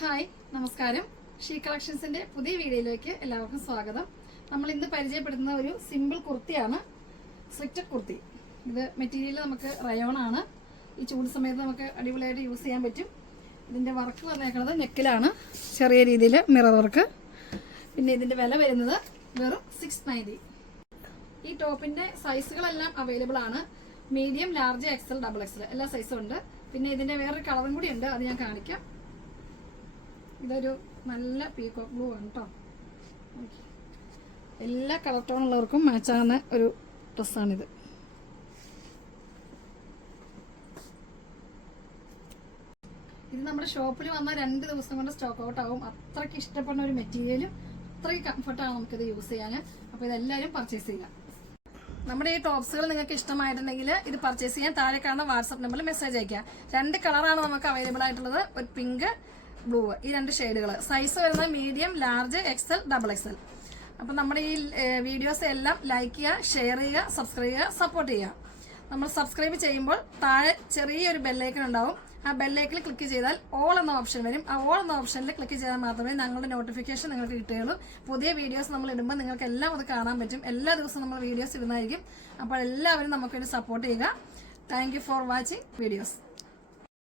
Hi നമസ്കാരം. She കളക്ഷൻസിന്റെ പുതിയ വീഡിയോയിലേക്ക് എല്ലാവർക്കും സ്വാഗതം. നമ്മൾ ഇന്ന് പരിചയപ്പെടുത്തുന്ന ഒരു സിമ്പിൾ കുർത്തിയാണ്, സ്ലിറ്റഡ് കുർത്തി. ഇത് മെറ്റീരിയൽ നമുക്ക് റയോൺ ആണ്. ഈ ചൂട് സമയത്ത് നമുക്ക് അടിപൊളിയായിട്ട് യൂസ് ചെയ്യാൻ പറ്റും. ഇതിന്റെ വർക്ക് വന്നേക്കുന്നത് നെക്കിലാണ്, ചെറിയ രീതിയിൽ മിറർ വർക്ക്. പിന്നെ ഇതിന്റെ വില വരുന്നത് വെറും 690. ഈ ടോപ്പിന്റെ സൈസുകളെല്ലാം അവൈലബിൾ ആണ്. Medium, large, XL, double XL എല്ലാ സൈസും ഉണ്ട്. പിന്നെ ഇതിന്റെ വേറൊരു കളറും കൂടി ഉണ്ട്, അത് ഞാൻ കാണിക്കാം. ഇതൊരു നല്ല പീകോക്ക് ബ്ലൂ ആണ് കേട്ടോ. എല്ലാ കളർ ടോണുള്ളവർക്കും മാച്ചാകുന്ന ഒരു ഡ്രസ്സാണിത്. ഇത് നമ്മുടെ ഷോപ്പിൽ വന്ന 2 ദിവസം കൊണ്ട് സ്റ്റോക്ക് ഔട്ട് ആവും. അത്രയ്ക്ക് ഇഷ്ടപ്പെടുന്ന ഒരു മെറ്റീരിയലും അത്രയ്ക്ക് കംഫർട്ടാണ് നമുക്കിത് യൂസ് ചെയ്യാൻ. അപ്പോൾ ഇതെല്ലാവരും പർച്ചേസ് ചെയ്യാം. നമ്മുടെ ഈ ടോപ്സുകൾ നിങ്ങൾക്ക് ഇഷ്ടമായിട്ടുണ്ടെങ്കിൽ ഇത് പർച്ചേസ് ചെയ്യാൻ താഴെ കാണുന്ന വാട്സ്ആപ്പ് നമ്പറിൽ മെസ്സേജ് അയക്കുക. 2 കളറാണ് നമുക്ക് അവൈലബിൾ ആയിട്ടുള്ളത്, ഒരു പിങ്ക്, ബ്ലൂ, ഈ 2 ഷെയ്ഡുകൾ. സൈസ് വരുന്നത് medium, large, XL, double XL. അപ്പം നമ്മുടെ ഈ വീഡിയോസ് എല്ലാം ലൈക്ക് ചെയ്യുക, ഷെയർ ചെയ്യുക, സബ്സ്ക്രൈബ് ചെയ്യുക, സപ്പോർട്ട് ചെയ്യുക. നമ്മൾ സബ്സ്ക്രൈബ് ചെയ്യുമ്പോൾ താഴെ ചെറിയൊരു ബെല്ലൈക്കൺ ഉണ്ടാവും. ആ ബെല്ലൈക്കണിൽ ക്ലിക്ക് ചെയ്താൽ ഓൾ എന്ന ഓപ്ഷൻ വരും. ആ ഓൾ എന്ന ഓപ്ഷനിൽ ക്ലിക്ക് ചെയ്താൽ മാത്രമേ ഞങ്ങളുടെ നോട്ടിഫിക്കേഷൻ നിങ്ങൾക്ക് കിട്ടുകയുള്ളൂ. പുതിയ വീഡിയോസ് നമ്മൾ ഇടുമ്പോൾ നിങ്ങൾക്ക് എല്ലാം അത് കാണാൻ പറ്റും. എല്ലാ ദിവസവും നമ്മൾ വീഡിയോസ് ഇടുന്നതായിരിക്കും. അപ്പോൾ എല്ലാവരും നമുക്ക് വേണ്ടി സപ്പോർട്ട് ചെയ്യുക. Thank you for watching videos.